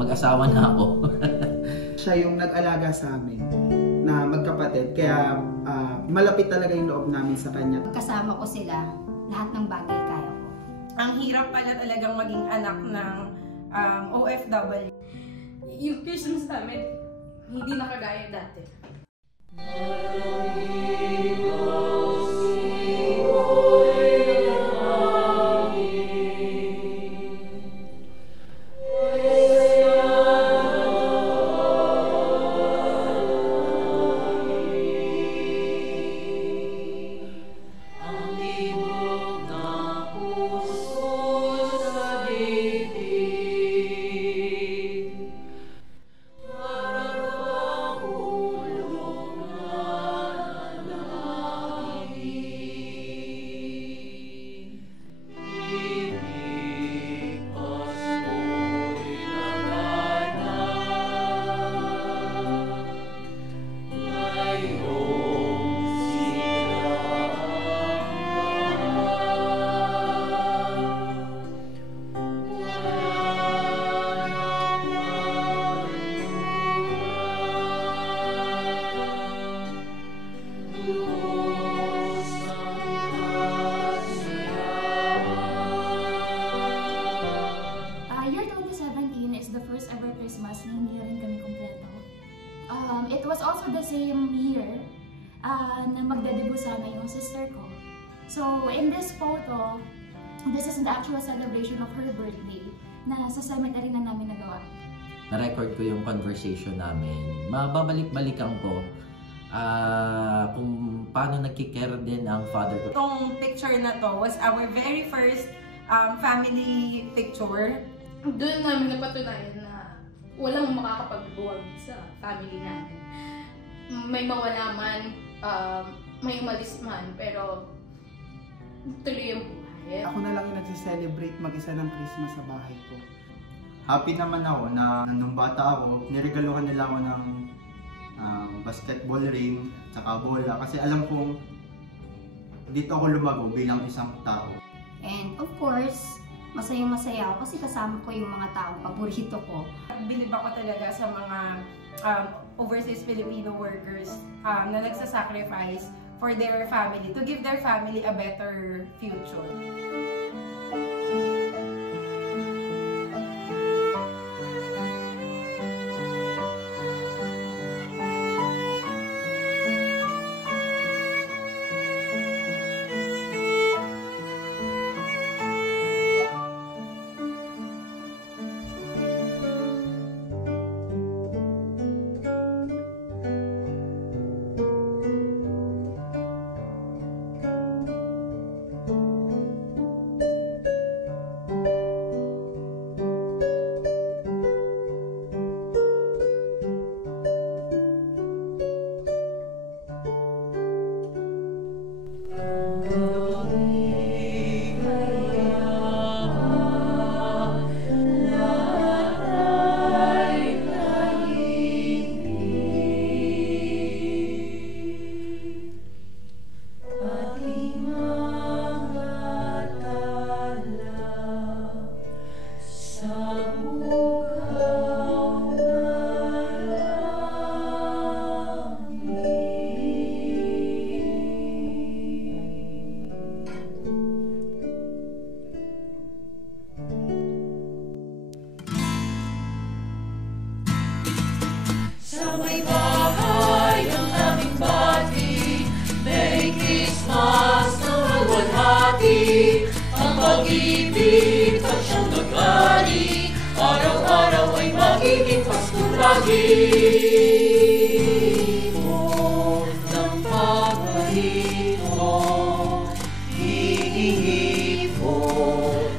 mag-asawa na ako. Siya yung nag-alaga sa amin na magkapatid, kaya malapit talaga yung loob namin sa kanya. Kasama ko sila, lahat ng bagay kaya ko. Ang hirap pala talagang maging anak ng OFW. Yung Christmas namin, hindi na kagaya dati. It was also the same year na magdadebut sana yung sister ko. So in this photo, this is the actual celebration of her birthday na sa cemetery na namin nagawa. Na-record ko yung conversation namin. Mababalik-balikan ko kung paano nagkikare din ang father ko. Itong picture na to was our very first family picture. Doon namin napatunayan na walang makakapagbuwag sa family namin. May mawala man, may umalis man, pero tuloy ang buhay. Ako na lang yung nagsiselebrate mag-isa ng Christmas sa bahay ko. Happy naman ako na nung bata ako, niregaluhan nila ako ng basketball ring, tsaka bola, kasi alam kong dito ako lumago bilang isang tao. And of course, masayang-masaya ako kasi kasama ko yung mga taong paborito ko. Bilib ako talaga sa mga overseas Filipino workers na nagsasacrifice for their family, to give their family a better future. Ang pag-ibig at siyang nagkari, araw-araw ay magiging Pasko lagi. Ibon ng paborito, iibon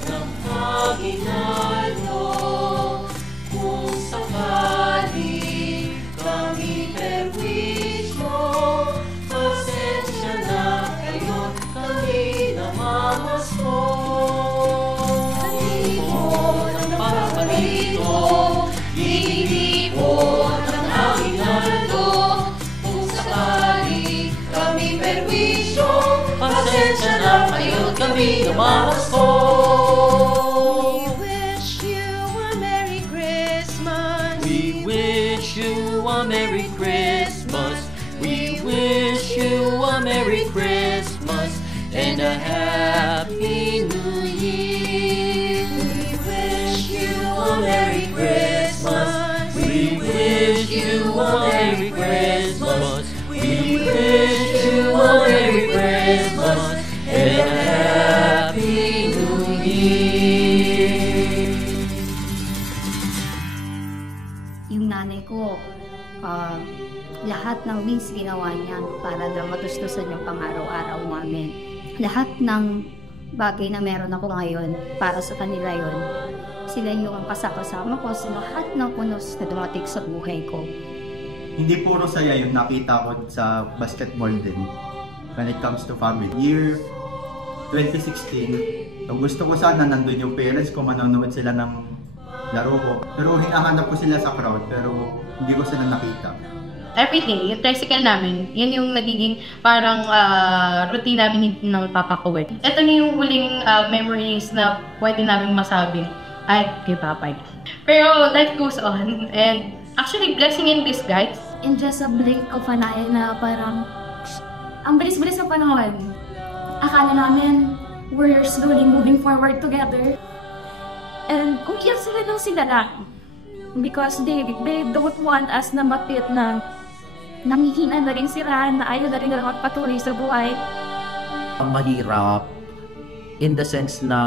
ng aginaldo. Kung sakali kami perwisyo, pasensya na kayo, kami namamasko. Ibon ng paborito, iibon ng aginaldo. Kung sakali kami perwisyo, pasensya na kayo, kami namamasko. We wish you a Merry Christmas. Happy New Year. We wish you a Merry Christmas. We wish you a Merry Christmas. We wish you a Merry Christmas and a Happy New Year. Yung nanay ko, lahat ng means ginawa niya para daw matustusan yung pang-araw-araw namin. Lahat ng bagay na meron ako ngayon, para sa kanila yon. Sila yung kasama ko sa lahat ng punos na dumating sa buhay ko. Hindi puro saya yung nakita ko sa basketball din when it comes to family. Year 2016, gusto ko sana nandun yung parents ko, manonood sila ng laro ko. Pero hinahanap ko sila sa crowd, pero hindi ko sila nakita. Everything, yung tricycle namin, yun yung nagiging parang routine namin ng papa ko. Ito na yung huling memories na pwede namin masabing ay kay Papa. Pero life goes on, and actually blessing in disguise. In just a blink of an eye na parang ang bilis-bilis ng panahon. Akala namin we're slowly moving forward together. And kung yan sila lang. Because they don't want us na mapit na nangihina na rin sila, na ayaw na rin na magpatuloy sa buhay. Mahirap in the sense na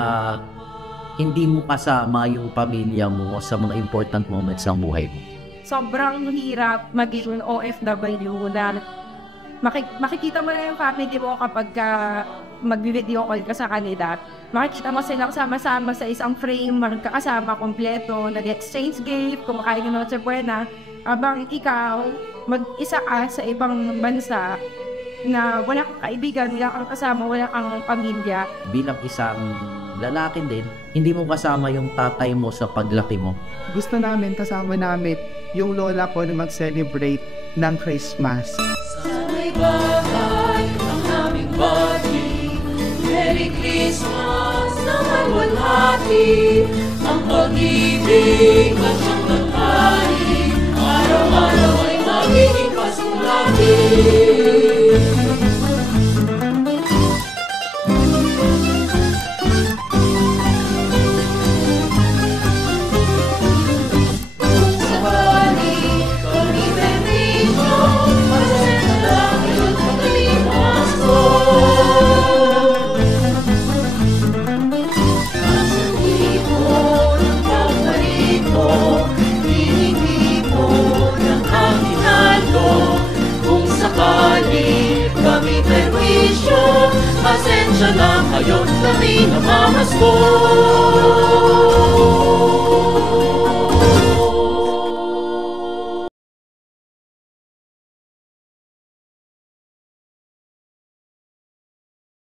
hindi mo kasama yung pamilya mo sa mga important moments ng buhay mo. Sobrang hirap maging OFW na makikita mo na yung family mo kapag mag-video call ka sa kanila. Makikita mo sila sama-sama sa isang frame, magkakasama, kompleto, nag-exchange gift, kumakain ng Noche Buena. Abang ikaw, mag-isa ka sa ibang bansa na wala kang kaibigan, wala kang kasama, wala kang pamilya. Bilang isang lalaki din, hindi mo kasama yung tatay mo sa paglaki mo. Gusto namin kasama namin yung lola ko na mag-celebrate ng Christmas. Sana'y bahay ang aming bati. Merry Christmas na malwalhati. Ang pag-ibig at siyang nagkari. Araw-araw ay magiging kasulati. Pasensya na kayo't kami namamasko.